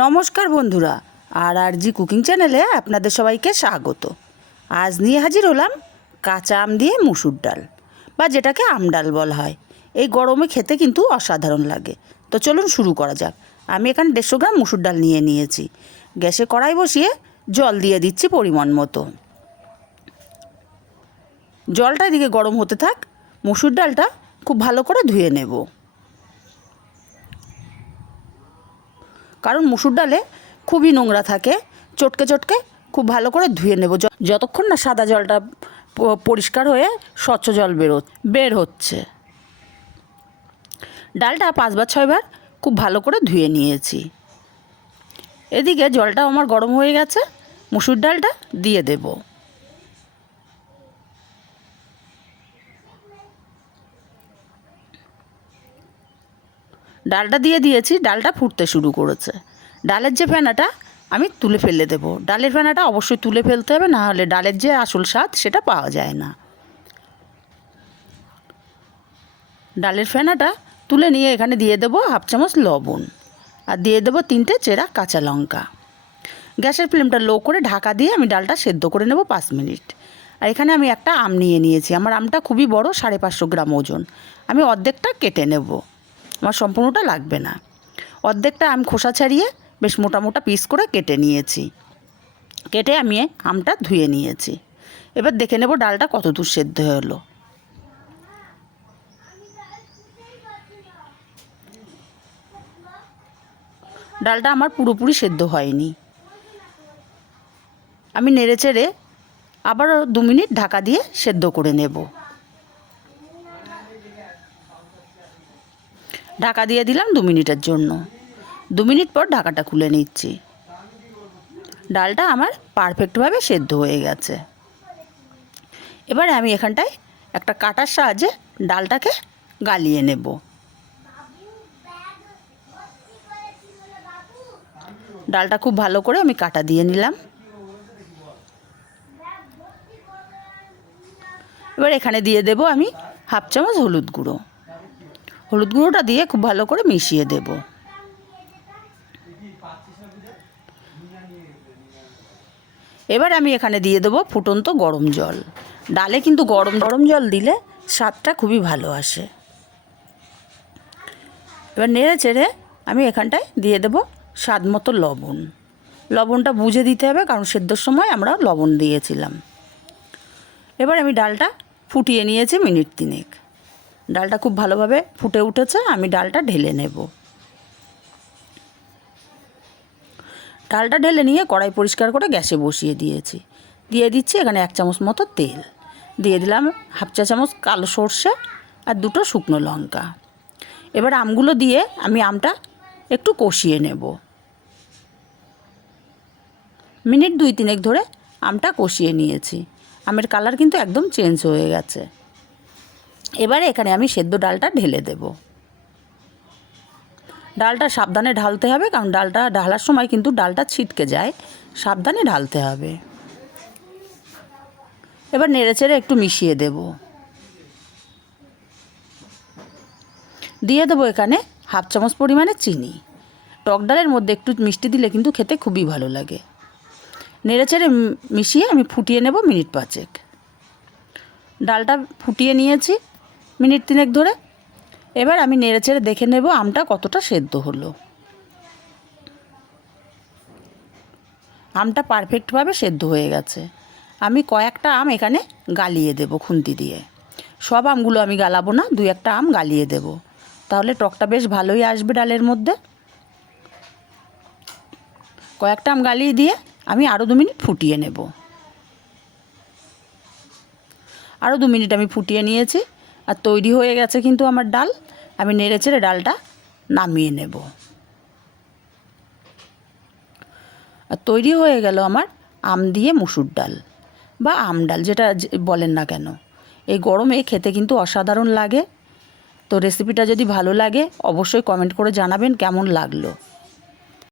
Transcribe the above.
নমস্কার বন্ধুরা, আর আর জি কুকিং চ্যানেলে আপনাদের সবাইকে স্বাগত। আজ নিয়ে হাজির হলাম কাঁচা আম দিয়ে মুসুর ডাল, বা যেটাকে আম ডাল বলা হয়। এই গরমে খেতে কিন্তু অসাধারণ লাগে। তো চলুন শুরু করা যাক। আমি এখানে দেড়শো গ্রাম মুসুর ডাল নিয়ে নিয়েছি। গ্যাসে কড়াই বসিয়ে জল দিয়ে দিচ্ছি পরিমাণ মতো। জলটা এদিকে গরম হতে থাক। মুসুর ডালটা খুব ভালো করে ধুয়ে নেব। কারণ মুসুর ডালে খুবই নোংরা থাকে। চটকে চটকে খুব ভালো করে ধুয়ে নেব। যতক্ষণ না সাদা জলটা পরিষ্কার হয়ে স্বচ্ছ জল বেরো বের হচ্ছে। ডালটা পাঁচবার ছয়বার খুব ভালো করে ধুয়ে নিয়েছি। এদিকে জলটা আমার গরম হয়ে গেছে। মুসুর ডালটা দিয়ে দেব। ডালটা দিয়ে দিয়েছি, ডালটা ফুটতে শুরু করেছে। ডালের যে ফেনাটা আমি তুলে ফেলে দেবো। ডালের ফেনাটা অবশ্যই তুলে ফেলতে হবে, না হলে ডালের যে আসল স্বাদ সেটা পাওয়া যায় না। ডালের ফেনাটা তুলে নিয়ে এখানে দিয়ে দেবো হাফ চামচ লবণ আর দিয়ে দেবো তিনটে চেরা কাঁচা লঙ্কা। গ্যাসের ফ্লেমটা লো করে ঢাকা দিয়ে আমি ডালটা সেদ্ধ করে নেব পাঁচ মিনিট। আর এখানে আমি একটা আম নিয়ে নিয়েছি। আমার আমটা খুবই বড়, সাড়ে পাঁচশো গ্রাম ওজন। আমি অর্ধেকটা কেটে নেব। আমার সম্পূর্ণটা লাগবে না। অর্ধেকটা আম খোসা ছাড়িয়ে বেশ মোটা মোটা পিস করে কেটে নিয়েছি। কেটে আমি আমটা ধুয়ে নিয়েছি। এবার দেখে নেব ডালটা কত দূর সেদ্ধ হলো ডালটা আমার পুরোপুরি সেদ্ধ হয়নি। আমি নেড়ে চেড়ে আবার দু মিনিট ঢাকা দিয়ে সেদ্ধ করে নেব। ঢাকা দিয়ে দিলাম দু মিনিটের জন্য। দু মিনিট পর ঢাকাটা খুলে নিচ্ছি। ডালটা আমার পারফেক্টভাবে সেদ্ধ হয়ে গেছে। এবারে আমি এখানটায় একটা কাটার সাহায্যে ডালটাকে গালিয়ে নেব। ডালটা খুব ভালো করে আমি কাটা দিয়ে নিলাম। এবার এখানে দিয়ে দেব আমি হাফ চামচ হলুদ গুঁড়ো। হলুদ গুঁড়োটা দিয়ে খুব ভালো করে মিশিয়ে দেব। এবার আমি এখানে দিয়ে দেবো ফুটন্ত গরম জল। ডালে কিন্তু গরম গরম জল দিলে স্বাদটা খুবই ভালো আসে। এবার নেড়ে চেড়ে আমি এখানটায় দিয়ে দেবো স্বাদ মতো লবণ। লবণটা বুঝে দিতে হবে, কারণ সেদ্ধর সময় আমরা লবণ দিয়েছিলাম। এবার আমি ডালটা ফুটিয়ে নিয়েছি মিনিট তিনেক। ডালটা খুব ভালোভাবে ফুটে উঠেছে, আমি ডালটা ঢেলে নেব। ডালটা ঢেলে নিয়ে কড়াই পরিষ্কার করে গ্যাসে বসিয়ে দিয়েছি। দিয়ে দিচ্ছি এখানে এক চামচ মতো তেল। দিয়ে দিলাম হাফ চা চামচ কালো সর্ষে আর দুটো শুকনো লঙ্কা। এবার আমগুলো দিয়ে আমি আমটা একটু কষিয়ে নেব। মিনিট দুই তিনেক ধরে আমটা কষিয়ে নিয়েছি। আমের কালার কিন্তু একদম চেঞ্জ হয়ে গেছে। এবারে এখানে আমি সেদ্ধ ডালটা ঢেলে দেব। ডালটা সাবধানে ঢালতে হবে, কারণ ডালটা ঢালার সময় কিন্তু ডালটা ছিটকে যায়। সাবধানে ঢালতে হবে। এবার নেড়েচেড়ে একটু মিশিয়ে দেব। দিয়ে দেবো এখানে হাফ চামচ পরিমাণে চিনি। টক ডালের মধ্যে একটু মিষ্টি দিলে কিন্তু খেতে খুবই ভালো লাগে। নেড়েচেড়ে মিশিয়ে আমি ফুটিয়ে নেব মিনিট পাঁচেক। ডালটা ফুটিয়ে নিয়েছি মিনিট তিনেক ধরে। এবার আমি নেড়েচেড়ে দেখে নেব আমটা কতটা সেদ্ধ হলো। আমটা পারফেক্টভাবে সেদ্ধ হয়ে গেছে। আমি কয়েকটা আম এখানে গালিয়ে দেব খুন্তি দিয়ে। সব আমগুলো আমি গালাবো না, দুই একটা আম গালিয়ে দেব। তাহলে টকটা বেশ ভালোই আসবে ডালের মধ্যে। কয়েকটা আম গালিয়ে দিয়ে আমি আরও দু মিনিট ফুটিয়ে নেব। আরও দু মিনিট আমি ফুটিয়ে নিয়েছি। আর তৈরি হয়ে গেছে কিন্তু আমার ডাল। আমি নেড়ে চেড়ে ডালটা নামিয়ে নেব। আর তৈরি হয়ে গেল আমার আম দিয়ে মুসুর ডাল বা আম ডাল যেটা বলেন না কেন। এই গরমে খেতে কিন্তু অসাধারণ লাগে। তো রেসিপিটা যদি ভালো লাগে, অবশ্যই কমেন্ট করে জানাবেন কেমন লাগল।